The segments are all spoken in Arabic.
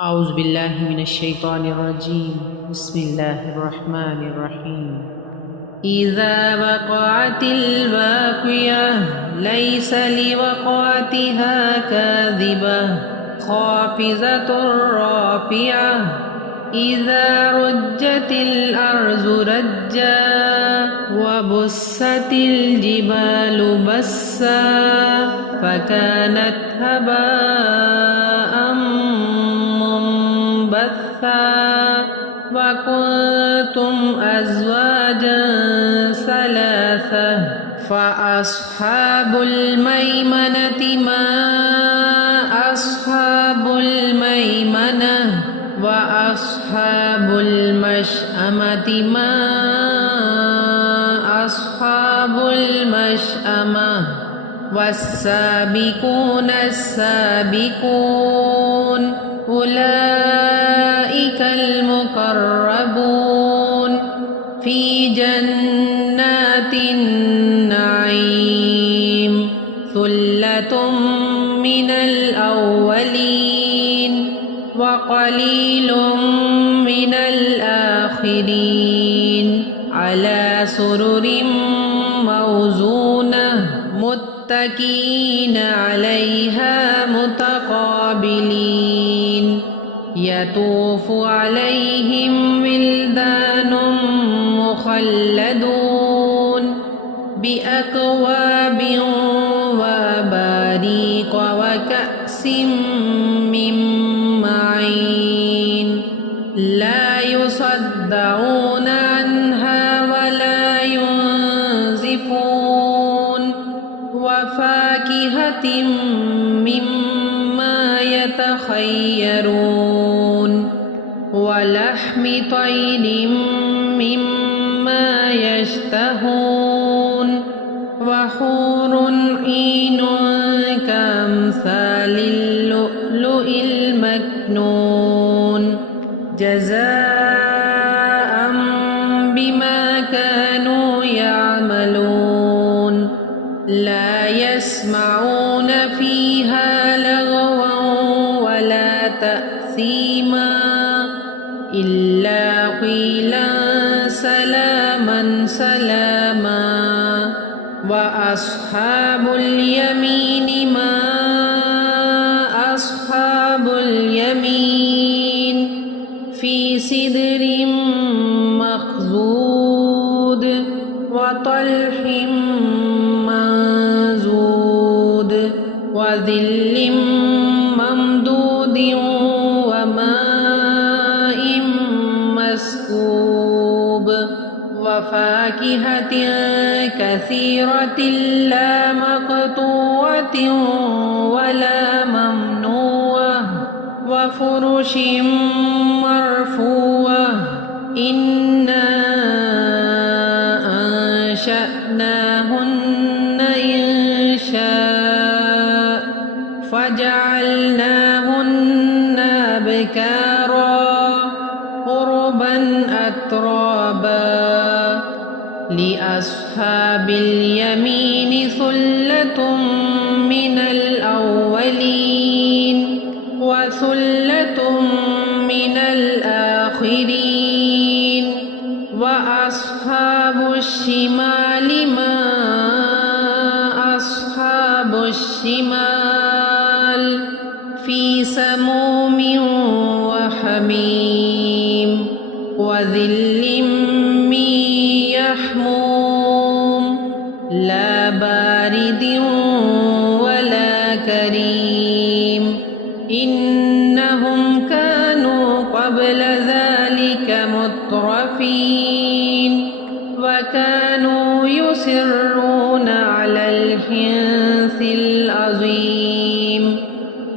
أعوذ بالله من الشيطان الرجيم. بسم الله الرحمن الرحيم. إذا وقعت الواقعة ليس لوقعتها كاذبة خافضة رافعة إذا رجت الأرض رجا وبست الجبال بسا فكانت هباء منبثا وكنتم أزواجا ثلاثة فأصحاب الميمنة ما أصحاب الميمنة وأصحاب المشأمة ما أصحاب المشأمة والسابقون السابقون أولئك المقربون في جنات النعيم ثلة من الأولين وقليل من الآخرين على سرر موزونة متكئين عليها متقابلين يطوف عليهم ولدان مخلدون بأكواب وأباريق وكأس من معين لا يصدعون عنها ولا ينزفون وفاكهة مما يتخيرون ولحم طير مما يشتهون وحور عين كأمثال اللؤلؤ المكنون جزاء بما كانوا يعملون لا يسمعون فيها لغوا ولا تأثيما إلا قيلا سلاما سلاما وأصحاب اليمين ما أصحاب اليمين في سدر مخضود وطلح منضود وظل ممدود وماء مسكوب وفاكهة كثيرة لا مقطوعة ولا ممنوعة وفرش مرفوعة إنا أنشأناهن إنشاء فجعلناهن أبكارا عربا أترابا لأصحاب اليمين ثلة من الأولين وثلة من الآخرين وأصحاب الشمال ما أصحاب الشمال في سموم وحميم وظل من يحموم لا بارد ولا كريم إنهم كانوا قبل ذلك مترفين وكانوا يصرون على الحنث العظيم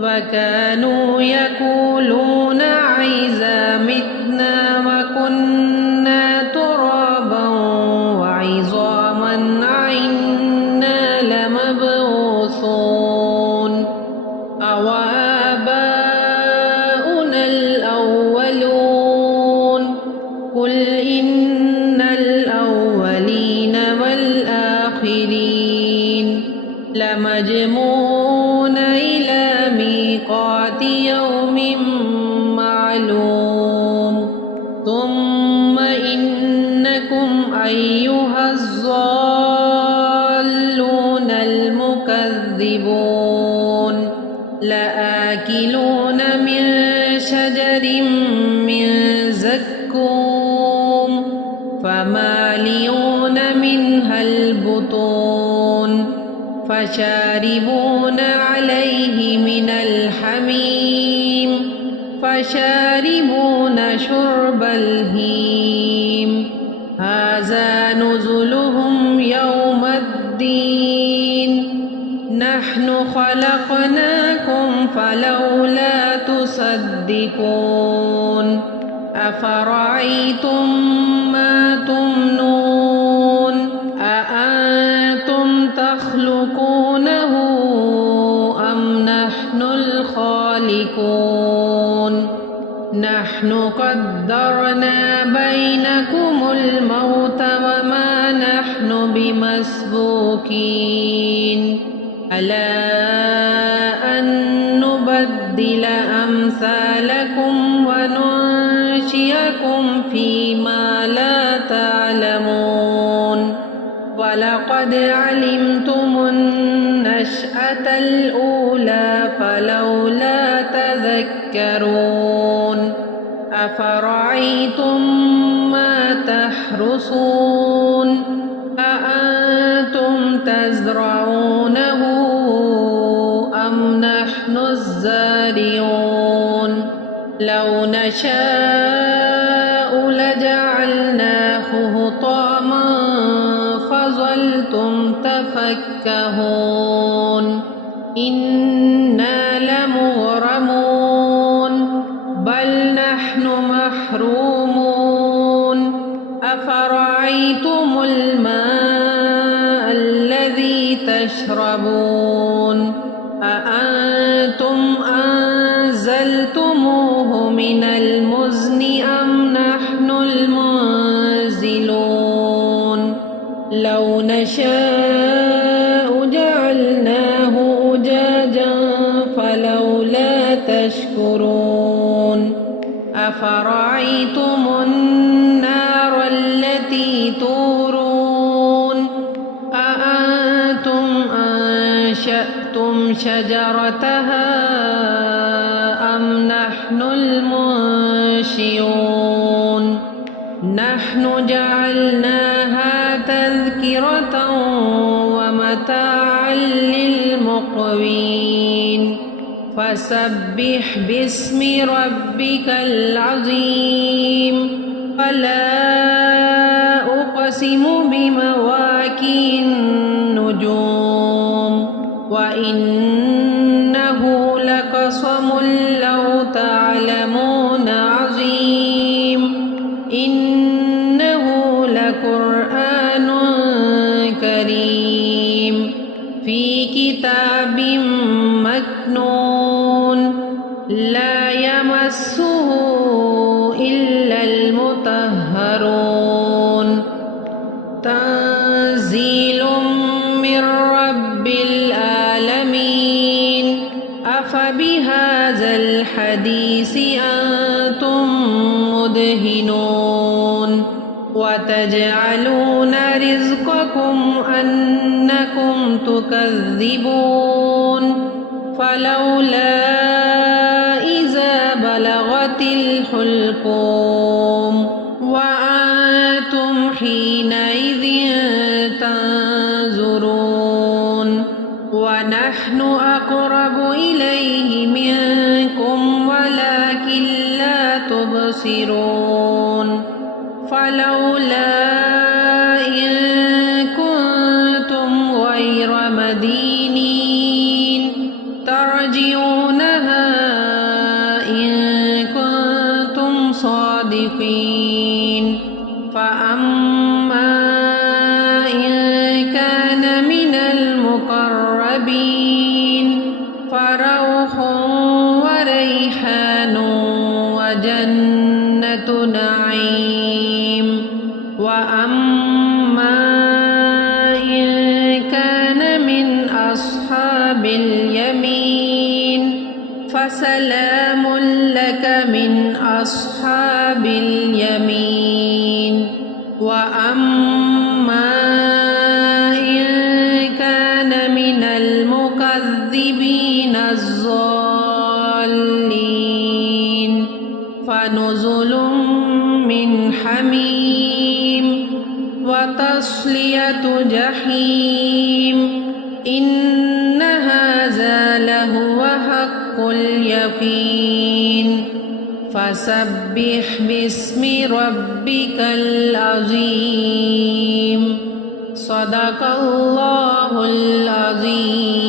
وكانوا يقولون أإذا متنا وكنا ترابا وعظاما أإنا لمبعوثون أوآباؤنا الأولون قل إن الأولين والآخرين لمجموعون إلى ميقات يوم معلوم ثم إنكم أيها الضالون المكذبون لآكلون من شجر من زقوم فمالئون منها البطون فشاربون عليه من الحميم فشاربون شرب الهيم هذا نزلهم يوم الدين نحن خلقناكم فلولا تصدقون أفرأيتم ما تمنون أأنتم تخلقونه أم نحن الخالقون نحن قدرنا بينكم الموت وما نحن بمسبوقين ألا أن نبدل أمثالكم وننشئكم فيما لا تعلمون ولقد علمتم النشأة الأولى فلولا تذكرون أفرأيتم ما تحرثون أأنتم تزرعونه أم نحن الزارعون لو نشاء لجعلناه حطاما فظلتم تفكهون إنا لمغرمون بل نحن محرومون أفرأيتم الماء الذي تشربون أأنتم أنزلتموه من المزن أم نحن المنزلون لو نشاء جعلناه أجاجا فلولا تشكرون أفرأيتم النار التي تورون أأنتم أنشأتم شجرتها أم نحن المنشئون نحن جعلناها تذكرة ومتاعا للمقوين فسبح باسم ربك العظيم فلا أقسم بمواقع النجوم وإنه لقسم لو تعلمون عظيم إنه لقرآن كريم في كتاب مكنون لا يمسه إلا المطهرون تنزيل من رب العالمين أفبهذا الحديث أنتم مدهنون وتجعلون رزقكم أنكم تكذبون فلولا إذا بلغت الحلقوم وأنتم حينئذ تنظرون ونحن أقرب إليه منكم ولكن لا تبصرون فلولا إن كنتم غير مدينين ترجعونها إن كنتم صادقين فأما إن كان من المقربين فروح وريحان وجنة نعيم وأما إن كان من أصحاب اليمين فسلام لك من من أصحاب اليمين وأما إن كان من المكذبين الضالين فنزل من حميم وتصلية جحيم إن هذا لهو حق اليقين فسبح باسم ربك العظيم صدق الله العظيم